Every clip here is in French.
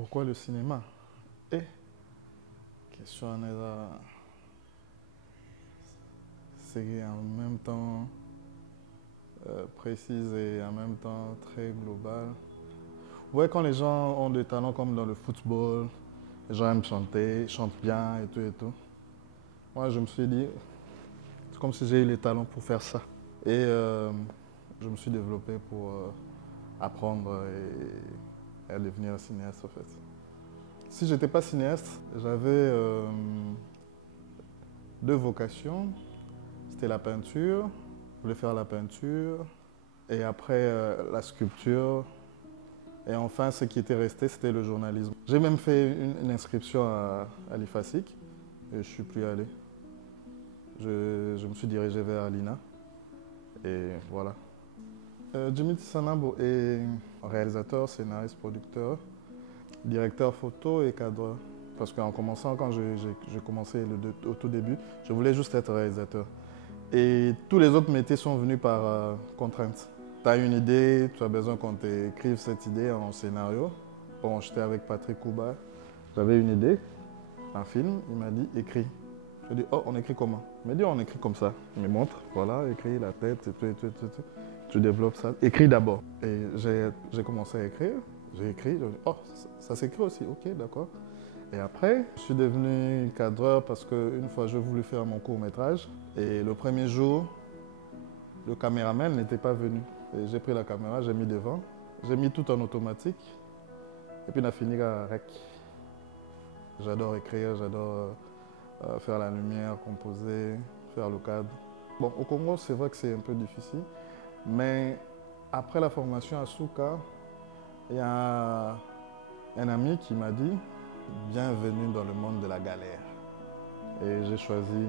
Pourquoi le cinéma? Question c'est en même temps précise et en même temps très globale. Ouais, quand les gens ont des talents comme dans le football, les gens aiment chanter, chantent bien et tout et tout. Moi, je me suis dit, c'est comme si j'ai eu les talents pour faire ça. Et je me suis développé pour apprendre et à devenir cinéaste en fait. Si j'étais pas cinéaste, j'avais deux vocations. C'était la peinture, je voulais faire la peinture, et après la sculpture. Et enfin, ce qui était resté, c'était le journalisme. J'ai même fait une inscription à l'IFASIC et je ne suis plus allé. Je me suis dirigé vers l'INA et voilà. Jimmy Sanabo est réalisateur, scénariste, producteur, directeur photo et cadreur. Parce qu'en commençant, quand j'ai commencé au tout début, je voulais juste être réalisateur. Et tous les autres métiers sont venus par contrainte. Tu as une idée, tu as besoin qu'on t'écrive cette idée en scénario. Bon, j'étais avec Patrick Kouba, j'avais une idée, un film, il m'a dit écris. Je lui ai dit, oh, on écrit comment? Il m'a dit, on écrit comme ça. Il me montre, voilà, écris la tête, et tout, et tout, et tout, et tout. Tu développes ça. Écris d'abord. Et j'ai commencé à écrire, j'ai écrit, j'ai dit, oh, ça s'écrit aussi, ok, d'accord. Et après, je suis devenu cadreur parce qu'une fois, j'ai voulu faire mon court-métrage. Et le premier jour, le caméraman n'était pas venu. J'ai pris la caméra, j'ai mis devant, j'ai mis tout en automatique. Et puis on a fini à rec. J'adore écrire, j'adore faire la lumière, composer, faire le cadre. Bon, au Congo, c'est vrai que c'est un peu difficile. Mais après la formation à Souka, il y a un ami qui m'a dit bienvenue dans le monde de la galère. Et j'ai choisi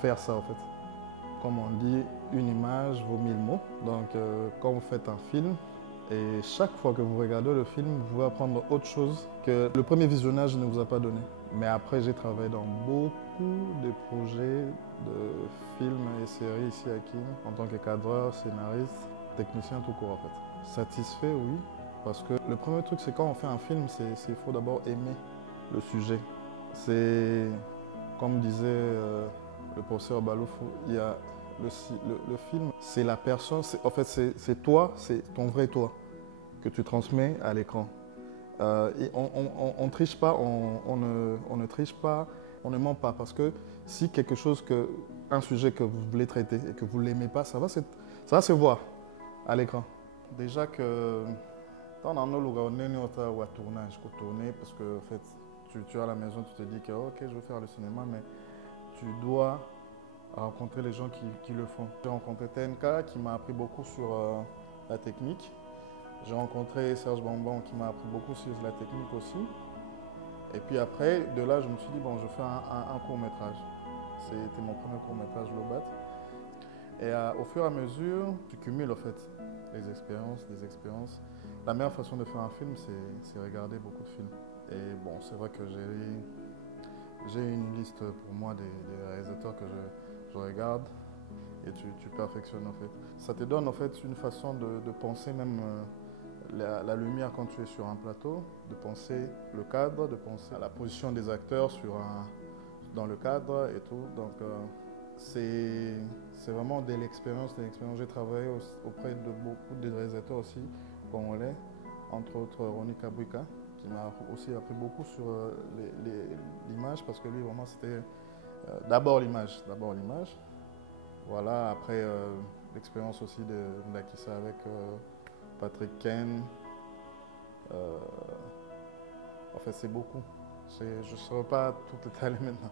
faire ça en fait. Comme on dit, une image vaut 1000 mots. Donc quand vous faites un film, et chaque fois que vous regardez le film, vous pouvez apprendre autre chose que le premier visionnage ne vous a pas donné. Mais après, j'ai travaillé dans beaucoup de projets de films et séries ici à Kin, en tant que cadreur, scénariste, technicien tout court en fait. Satisfait, oui, parce que le premier truc, c'est quand on fait un film, il faut d'abord aimer le sujet. C'est, comme disait le professeur Baloufou, il y a le film, c'est la personne, en fait c'est toi, c'est ton vrai toi que tu transmets à l'écran. Et on ne triche pas, on ne triche pas, on ne ment pas parce que si quelque chose, un sujet que vous voulez traiter et que vous ne l'aimez pas, ça va se voir à l'écran. Déjà que dans nos logs, on est au tournage, parce que en fait, tu es à la maison, tu te dis que ok, je veux faire le cinéma, mais tu dois rencontrer les gens qui le font. J'ai rencontré TNK qui m'a appris beaucoup sur la technique. J'ai rencontré Serge Bambon qui m'a appris beaucoup sur la technique aussi. Et puis après, de là, je me suis dit, bon, je fais un court-métrage. C'était mon premier court-métrage, Lobat. Et au fur et à mesure, tu cumules en fait les expériences, des expériences. La meilleure façon de faire un film, c'est regarder beaucoup de films. Et bon, c'est vrai que j'ai une liste pour moi des réalisateurs que je regarde et tu perfectionnes en fait. Ça te donne en fait une façon de penser même la lumière quand tu es sur un plateau, de penser le cadre, de penser à la position des acteurs dans le cadre et tout. Donc c'est vraiment de l'expérience. J'ai travaillé auprès de beaucoup de réalisateurs aussi congolais, entre autres Ronnie Kabwika, qui m'a aussi appris beaucoup sur l'image parce que lui vraiment c'était d'abord l'image. Voilà, après l'expérience aussi de Ndakissa avec Patrick Ken. En fait, c'est beaucoup. Je ne saurais pas tout étaler maintenant.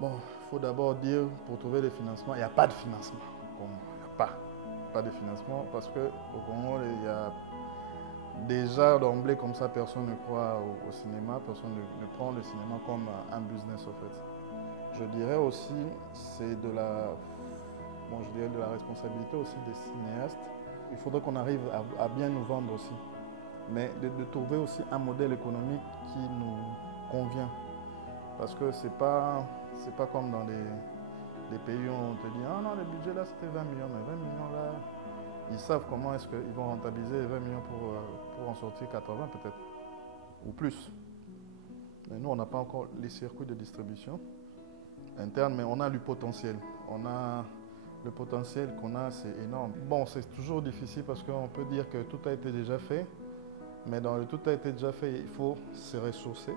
Bon, il faut d'abord dire, pour trouver des financements, il n'y a pas de financement. Il n'y a pas de financement parce qu'au Congo, il y a déjà d'emblée comme ça, personne ne croit au cinéma, personne ne prend le cinéma comme un business en fait. Je dirais aussi, c'est de la responsabilité aussi des cinéastes. Il faudrait qu'on arrive à bien nous vendre aussi, mais de trouver aussi un modèle économique qui nous convient. Parce que c'est pas comme dans des pays où on te dit ah non, le budget là c'était 20 millions, mais 20 millions là, ils savent comment est-ce qu'ils vont rentabiliser 20 millions pour en sortir 80 peut-être. ou plus. Mais nous, on n'a pas encore les circuits de distribution interne, mais on a le potentiel. Le potentiel qu'on a, c'est énorme. Bon, c'est toujours difficile parce qu'on peut dire que tout a été déjà fait, mais dans le tout a été déjà fait, il faut se ressourcer.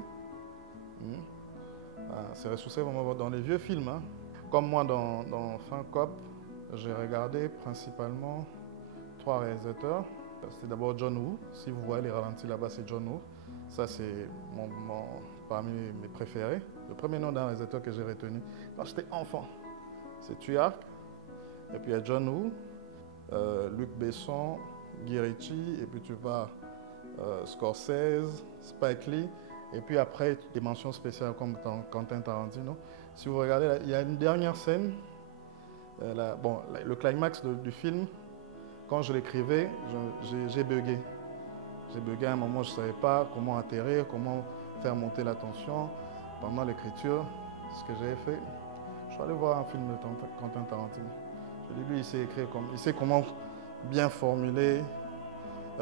Se ressourcer vraiment dans les vieux films. Hein. Comme moi, dans Fin Cop, j'ai regardé principalement 3 réalisateurs. C'était d'abord John Woo. Si vous voyez les ralentis là-bas, c'est John Woo. Ça, c'est parmi mes préférés. Le premier nom d'un réalisateur que j'ai retenu quand j'étais enfant, c'est Tuyark. Et puis il y a John Woo, Luc Besson, Guy Ritchie, et puis tu vas Scorsese, Spike Lee, et puis après des mentions spéciales comme Quentin Tarantino. Si vous regardez, là, il y a une dernière scène, le climax du film, quand je l'écrivais, j'ai bugué. J'ai bugué à un moment, je ne savais pas comment atterrir, comment faire monter la tension. Pendant l'écriture, ce que j'ai fait, je suis allé voir un film de Quentin Tarantino. Je dis, lui, il sait comment bien formuler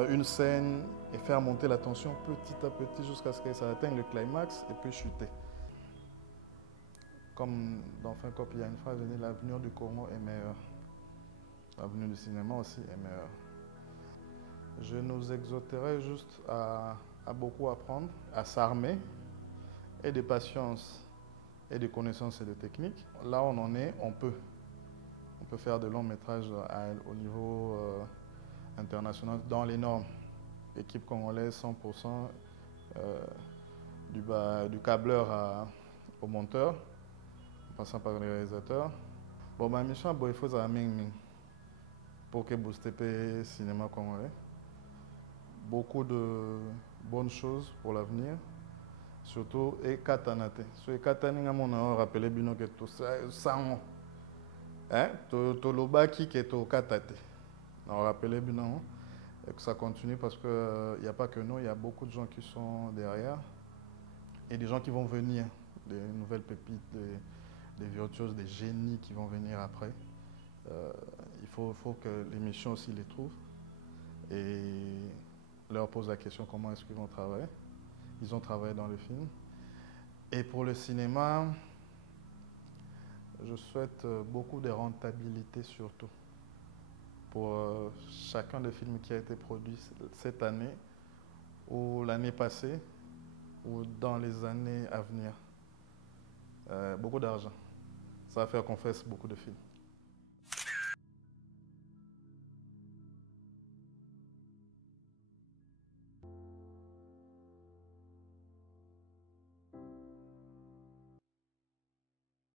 une scène et faire monter la tension petit à petit jusqu'à ce que ça atteigne le climax et puis chuter. Comme dans Fin Cop, il y a une phrase, l'avenir du Congo est meilleur. L'avenir du cinéma aussi est meilleur. Je nous exhorterai juste à beaucoup apprendre, à s'armer et de patience et de connaissances et de techniques. Là où on en est, on peut faire de longs métrages au niveau international dans les normes. Équipe congolaise 100%, du câbleur au monteur, en passant par les réalisateurs. Bon, ma mission, il faut ça pour que booster le cinéma congolais. Beaucoup de bonnes choses pour l'avenir, surtout et katanate. So katani on rappelé bino que tout ça sang. Hein? To lobaki que to katate. On rappelé bino et que ça continue parce que il n'y a pas que nous, il y a beaucoup de gens qui sont derrière et des gens qui vont venir, des nouvelles pépites, des virtuoses, des génies qui vont venir après. Il faut que l'émission aussi les trouve et leur pose la question comment est-ce qu'ils vont travailler. Ils ont travaillé dans le film. Et pour le cinéma, je souhaite beaucoup de rentabilité surtout pour chacun des films qui a été produit cette année ou l'année passée ou dans les années à venir. Beaucoup d'argent. Ça va faire qu'on fasse beaucoup de films.